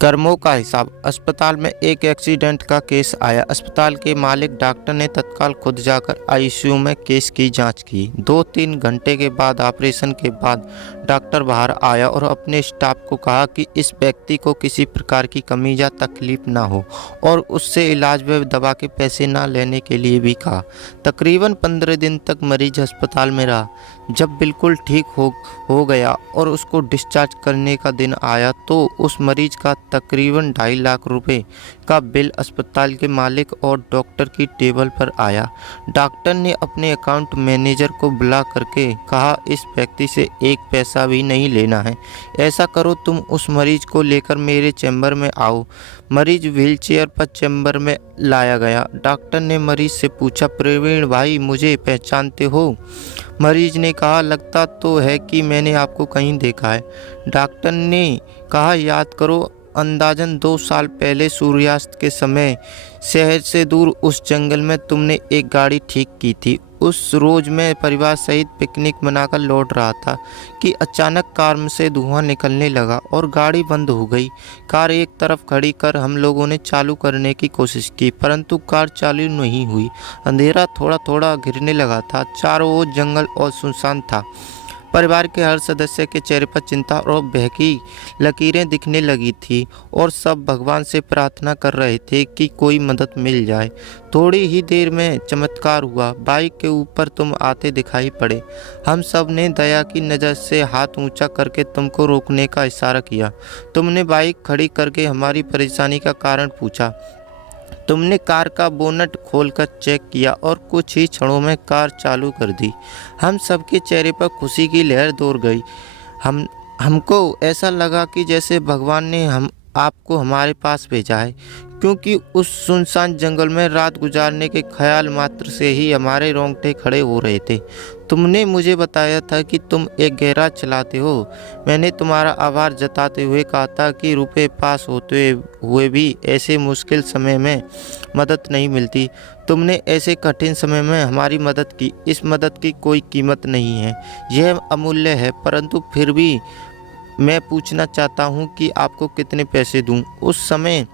कर्मों का हिसाब। अस्पताल में एक एक्सीडेंट का केस आया। अस्पताल के मालिक डॉक्टर ने तत्काल खुद जाकर आईसीयू में केस की जांच की। 2-3 घंटे के बाद ऑपरेशन के बाद डॉक्टर बाहर आया और अपने स्टाफ को कहा कि इस व्यक्ति को किसी प्रकार की कमी या तकलीफ ना हो और उससे इलाज व दवा के पैसे ना लेने के लिए भी कहा। तकरीबन 15 दिन तक मरीज अस्पताल में रहा। जब बिल्कुल ठीक हो गया और उसको डिस्चार्ज करने का दिन आया तो उस मरीज का तकरीबन 2.5 लाख रुपए का बिल अस्पताल के मालिक और डॉक्टर की टेबल पर आया। डॉक्टर ने अपने अकाउंट मैनेजर को बुला करके कहा, इस व्यक्ति से एक पैसा भी नहीं लेना है। ऐसा करो, तुम उस मरीज को लेकर मेरे चैम्बर में आओ। मरीज व्हीलचेयर पर चैम्बर में लाया गया। डॉक्टर ने मरीज से पूछा, प्रवीण भाई, मुझे पहचानते हो? मरीज ने कहा, लगता तो है कि मैंने आपको कहीं देखा है। डॉक्टर ने कहा, याद करो, अंदाजन 2 साल पहले सूर्यास्त के समय शहर से दूर उस जंगल में तुमने एक गाड़ी ठीक की थी। उस रोज मैं परिवार सहित पिकनिक मनाकर लौट रहा था कि अचानक कार में से धुआं निकलने लगा और गाड़ी बंद हो गई। कार एक तरफ खड़ी कर हम लोगों ने चालू करने की कोशिश की, परंतु कार चालू नहीं हुई। अंधेरा थोड़ा थोड़ा घिरने लगा था। चारों ओर जंगल और सुनसान था। परिवार के हर सदस्य के चेहरे पर चिंता और बहकी लकीरें दिखने लगी थी और सब भगवान से प्रार्थना कर रहे थे कि कोई मदद मिल जाए। थोड़ी ही देर में चमत्कार हुआ। बाइक के ऊपर तुम आते दिखाई पड़े। हम सब ने दया की नज़र से हाथ ऊंचा करके तुमको रोकने का इशारा किया। तुमने बाइक खड़ी करके हमारी परेशानी का कारण पूछा। तुमने कार का बोनट खोलकर चेक किया और कुछ ही क्षणों में कार चालू कर दी। हम सबके चेहरे पर खुशी की लहर दौड़ गई। हमको ऐसा लगा कि जैसे भगवान ने आपको हमारे पास भेजा है, क्योंकि उस सुनसान जंगल में रात गुजारने के ख्याल मात्र से ही हमारे रोंगटे खड़े हो रहे थे। तुमने मुझे बताया था कि तुम एक गैराज चलाते हो। मैंने तुम्हारा आभार जताते हुए कहा था कि रुपए पास होते हुए भी ऐसे मुश्किल समय में मदद नहीं मिलती। तुमने ऐसे कठिन समय में हमारी मदद की। इस मदद की कोई कीमत नहीं है, यह अमूल्य है, परंतु फिर भी मैं पूछना चाहता हूँ कि आपको कितने पैसे दूँ। उस समय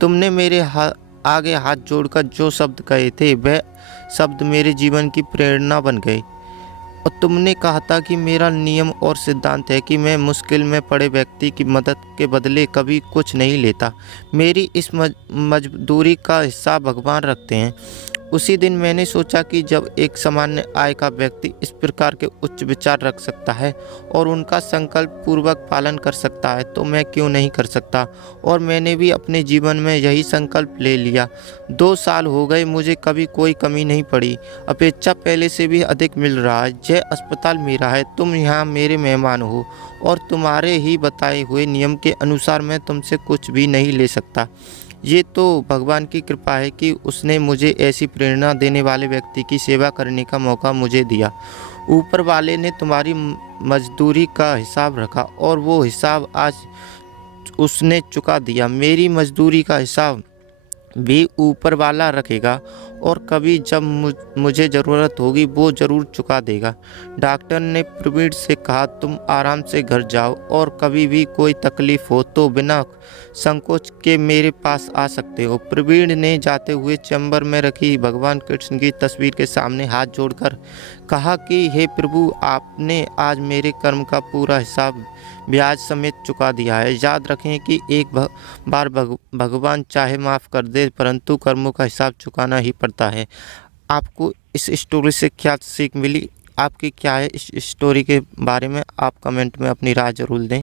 तुमने मेरे आगे हाथ जोड़कर जो शब्द कहे थे, वह शब्द मेरे जीवन की प्रेरणा बन गए। और तुमने कहा था कि मेरा नियम और सिद्धांत है कि मैं मुश्किल में पड़े व्यक्ति की मदद के बदले कभी कुछ नहीं लेता। मेरी इस मजदूरी का हिस्सा भगवान रखते हैं। उसी दिन मैंने सोचा कि जब एक सामान्य आय का व्यक्ति इस प्रकार के उच्च विचार रख सकता है और उनका संकल्प पूर्वक पालन कर सकता है, तो मैं क्यों नहीं कर सकता। और मैंने भी अपने जीवन में यही संकल्प ले लिया। 2 साल हो गए, मुझे कभी कोई कमी नहीं पड़ी। अपेक्षा पहले से भी अधिक मिल रहा है। यह अस्पताल मेरा है, तुम यहाँ मेरे मेहमान हो और तुम्हारे ही बताए हुए नियम के अनुसार मैं तुमसे कुछ भी नहीं ले सकता। ये तो भगवान की कृपा है कि उसने मुझे ऐसी प्रेरणा देने वाले व्यक्ति की सेवा करने का मौका मुझे दिया। ऊपर वाले ने तुम्हारी मजदूरी का हिसाब रखा और वो हिसाब आज उसने चुका दिया। मेरी मजदूरी का हिसाब भी ऊपर वाला रखेगा और कभी जब मुझे ज़रूरत होगी वो ज़रूर चुका देगा। डॉक्टर ने प्रवीण से कहा, तुम आराम से घर जाओ और कभी भी कोई तकलीफ हो तो बिना संकोच के मेरे पास आ सकते हो। प्रवीण ने जाते हुए चैम्बर में रखी भगवान कृष्ण की तस्वीर के सामने हाथ जोड़कर कहा कि हे प्रभु, आपने आज मेरे कर्म का पूरा हिसाब ब्याज समेत चुका दिया है। याद रखें कि एक बार भगवान चाहे माफ़ कर दे, परंतु कर्मों का हिसाब चुकाना ही पड़ता है। आपको इस स्टोरी से क्या सीख मिली? आपकी क्या है इस स्टोरी के बारे में? आप कमेंट में अपनी राय ज़रूर दें।